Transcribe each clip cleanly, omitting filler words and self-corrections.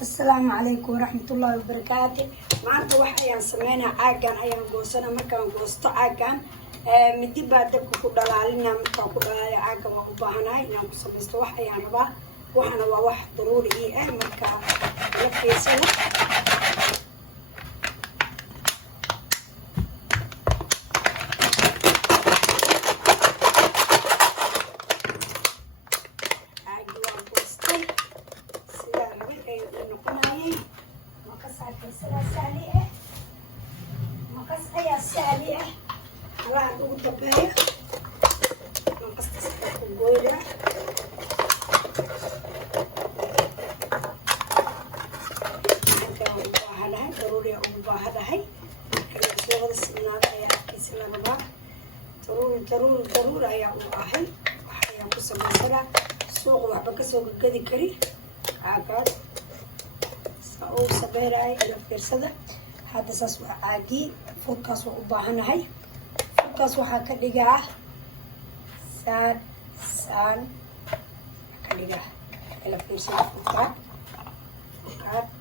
السلام عليكم ورحمة الله وبركاته. maanta waxa ayaan sameynaa caagan ayaan goosana markaan goosto caagan midi baa dabka ku dhalaalinaa markaan ku dhalaaliyo caagan waan u baahanahay inaan ku samaysto wax ayaan rabaa waxana waa wax daruuri ii ah marka la fiirsado سالية راح نقول طبيعي نقص الجويلة هذا ضروري أبغى هذا هاي كذا السنة يا كيس الأربعة ضروري يا أبغى هاي وحيا قصة مثلا سوق وحبك سوق كذي كري عقاد أو سبيراي إلى فرصة هذا ساس عاجي فوكس وأباهنا هاي فوكس وحكا دقاه سان كدقاه إلى فرصة فوكات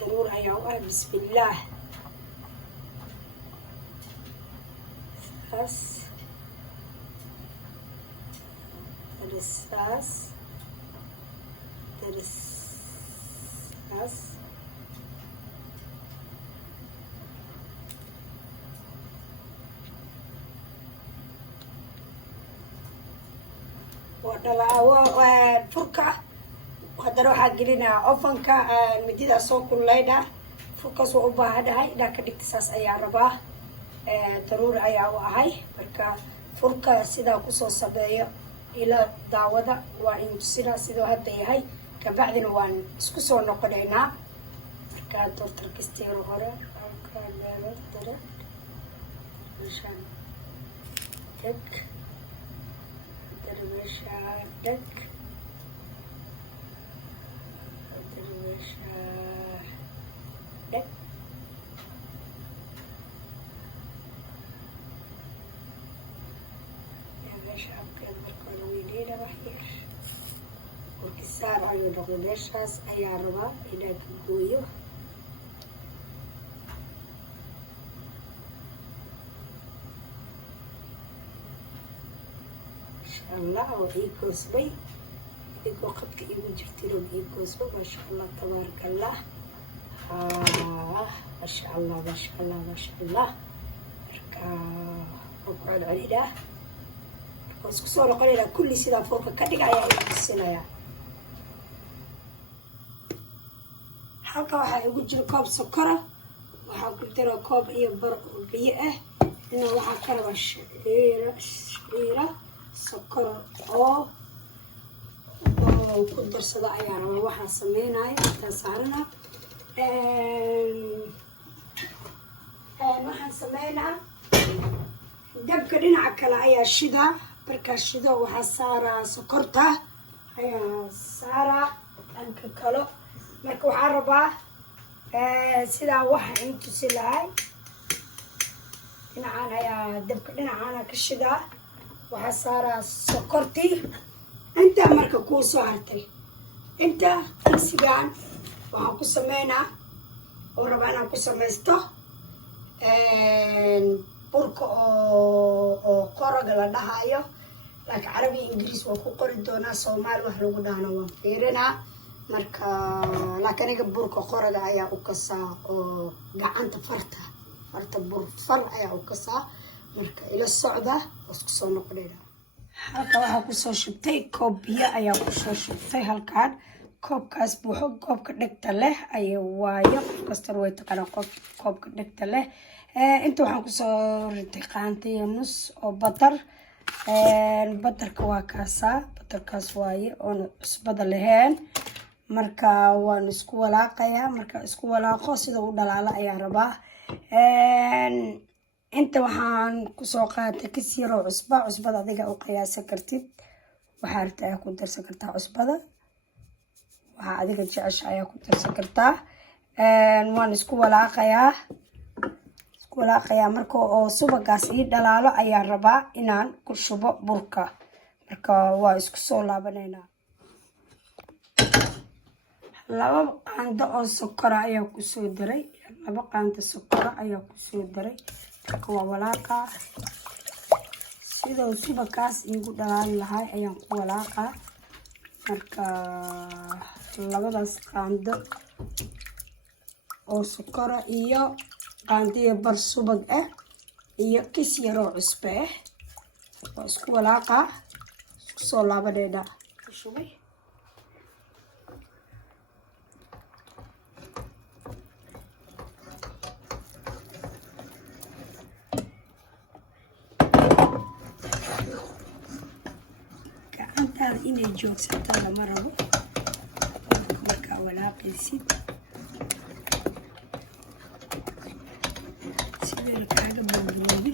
ضرور هيا بسم الله ساس درساس فركة وهذا روح قلنا أوفنكا مدينة سوق الليلة فركة صعوبة هذا هاي لكن اكتساس أي عربة ضروري أي هاي بركة فركة سيدا قصو صبايا إلى دعوة وإن سيدا هذا هاي كبعدين وان اسكسو نقلينا بركة دورتر كستيرو هورا بركة مشان تك دك والكسار على الرغباشاس أي عربة إلى كبويو الله وإيكو سبي إيكو قد كيبو جرتيرو بإيكو سبي ما شاء الله تبارك الله ما شاء الله ما شاء الله ما شاء الله ركع علينا وسكسور قليلا كل سيدا فوق كدق عيا السنايا halka waxa igu jiro koob sokora waxa ku jira koob iyo bar biyo ah ina waxa ka raba shiira sokor oo ku darsada ayaa raba waxa sameynaya ka saarana waxaan sameynaa dabka dhinaca kale ayaa shida marka shido waxa saara sokorta ayaa saara dhanka kale marka waxa rabaa sida waxa intu silaay dhinacan ayaa dabka dhinacana ka shida waxa saara sokorti inta marka ku soo hartay inta sigaan waxa ku sameynaa oo rabaa inaan ku samaysto burka oo qoraga la dhahayo laakiin carabi ingiriis waa ku qori doonaa soomaali wax lagu dhahana waan fiirinaa marka laakiin aniga burka qoraga ayaa u kasaa oo gacanta farta bur far ayaa u kasaa marka ila socda isku soo noqonayna halka waxa ku soo shubtay koob biyo ayaa ku soo shubtay halkaan koobkaas buuxo koobka dhegta leh ay waayo kastar way taqana koobka dhegta leh inta waxaan ku soo ritay qaantay nus oo batarka waa batarkaas waaye oo cusbada lahayn marka waan isku walaaqayaa marka isku walaaqo sida uu dhalaalo ayaa rabaa inta waxaan ku soo qaatay kasiiro cusbada adiga u qiyaasan kartid waxa arta ayaa ku darsan kartaa cusbada waxa adiga jecesha ayaa ku darsan kartaa waan isku walaaqayaa marka oo subagaas ii dhalaalo ayaa rabaa inaan ku shubo burka marka waa isku soo laabaneynaa laba qaando oo sokora ayaa ku soo daray laba qaando sokora ayaa ku soo daray marka waa walaaqaa sidoo subakaas igu dhalaali lahay ayaan ku walaaqaa marka labadaas qaando oo sokora iyo qaandiyo bar subag ah iyo kis yaroo cusbe ah waa isku walaaqaa isku soo laabadeedha shubay gacantaada inay joogsato lama rabo markaa walaaqaysid sideeda kaaga balbaloobi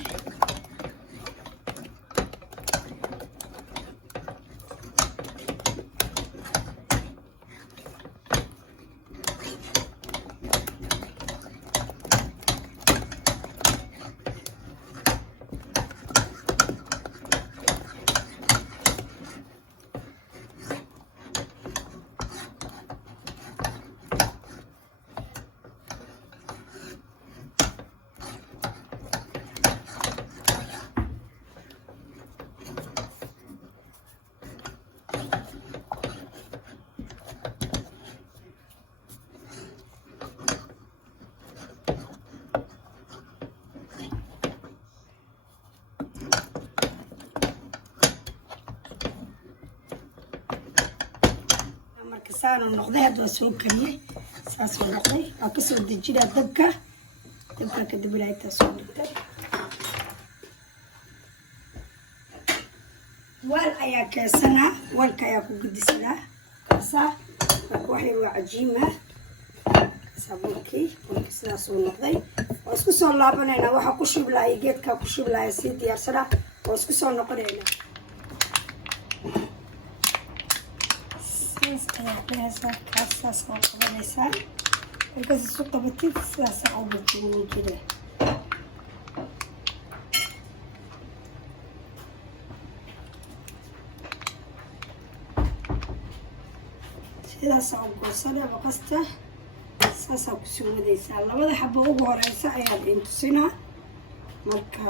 saano noqday hadda waa soo kariyey saasoo noqday waa kasoo dejinaa dabka kadib ilaa intaa soo dhigtay waal ayaa keesanaa waalka ayaa ku gedisanaa kaasaa marka wax yar waa cajiima sabuulkii marka sidaasoo noqday waa isku soo laabanaynaa waxaa ku shublaaya geedkaa ku shublaaya sii diyaarsanaa waa isku soo noqonaynaa kaas oo qabanaysaa markaas isu qabatid sidaas oo muujina sidaas oo goosana baqasta saasaa kusoo wadaysaa labada xabo ugu horeysa ayaad intusinaa marka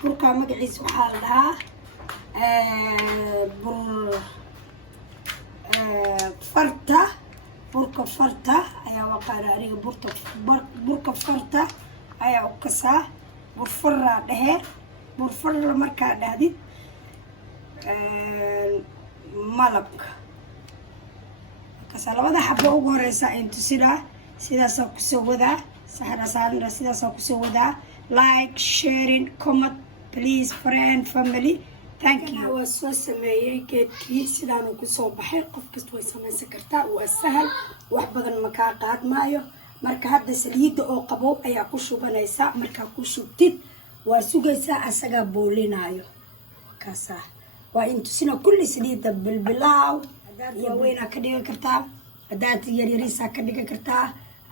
burkaa magaciisa waxaa la dhahaa burka farta ayaa waqaana aniga burka farta ayaa u kasaa burfaraa dhehe burfarra markaa dhahdid malabka kasaa labada xabo ugu horeysa intusinaa sidaasaa kusoo wadaa saxrasaarina sidaasaa kusoo wadaa like sharing comment please friend family waa soo sameeyey geedkii sidaanu kusoo baxay qof kasta way samaysan kartaa waa sahal wax badan makaa qaadmaayo marka hadda saliidda oo qabow ayaa ku shubanaysaa markaa ku shubtid waa sugaysaa asagaa boolinaayo kaasaa waa intusina kulli saliidda bilbilaaw hadaad waaweynaa ka dhigan kartaa hadaad yaryariisaa ka dhigan kartaa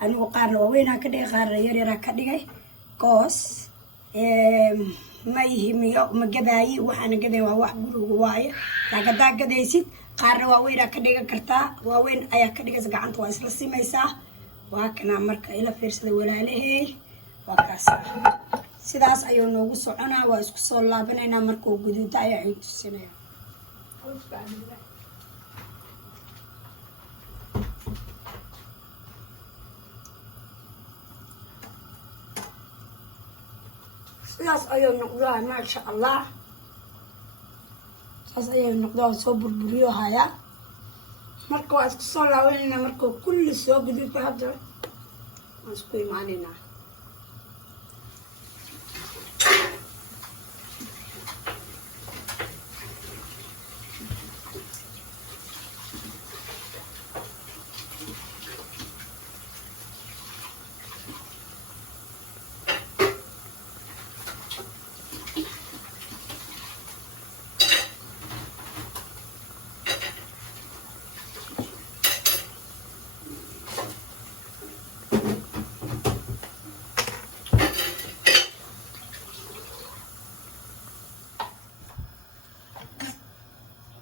anigu qaarna waaweynaa ka dhigay qaarna yaryaraa ka dhigay goos ma ihimiyo ma gadaayi waxaana gaday waa wax guriga waaye laakiin haddaa gadaysid qaarna waaweynaa ka dhigan kartaa waaweyn ayaa ka dhigaysa gacanta waa isla simaysaa waa kanaa marka ila fiirsada walaalahey waa kaas sidaas ayuu noogu soconaa waa isku soo laabanaynaa markuu guduuda ayaa ay tusinaya sidaas ayuu noqdaa maasha allah saas ayuu noqdaa soo burburiyo hayaa marka waa isku soo laabanayna markuu kulli soo guduuda hadda waan isku imaanaynaa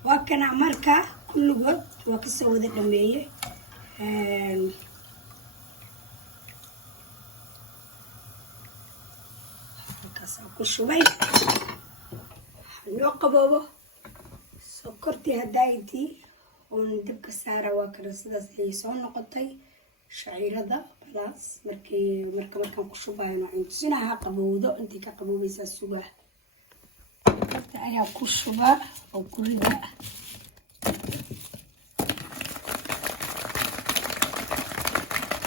wakana marka kulligood waa kasoo wada dhameeyey halkaasaan ku shubay hanoo qaboobo sokortii hadaaydii oon dabka saara waa kana sidaas ayay soo noqotay shaciirada balaas markaan ku shubayo waxaan tusinaha qabowdo intii ka qaboobaysaa sugaa horta ayaa ku shubaa oo ku rida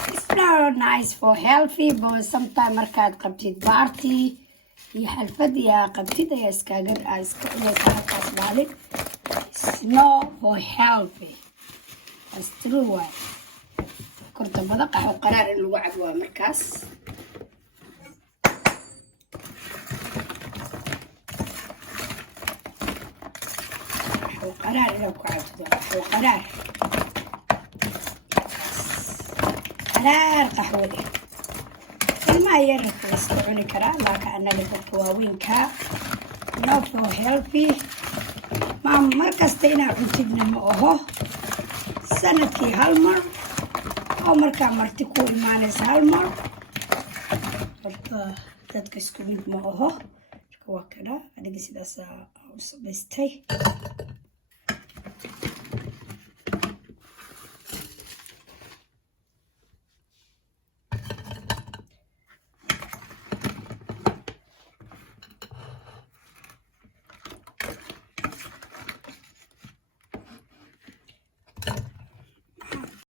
It's nice for healthy but sometimes markaad qabtid party iyo xalfad iyo qabtid ayaa iskaaga halkaas maalin it's not for healthy that's true way korta bada qaxo qaraar in lagu cabo waa markaas qaxo qaraar inuu ku cabto qaxo qaraar qaxwada ilmaha yararka la iska cuni karaa laakiin annaga dadka waaweynka not for healthy markasta inaa cuntidna ma aho sanadkii hal mar oo markaa marti ku imaanaysa hal mar horta dadka isku mid ma aho marka waa kana aniga sidaas u samaystay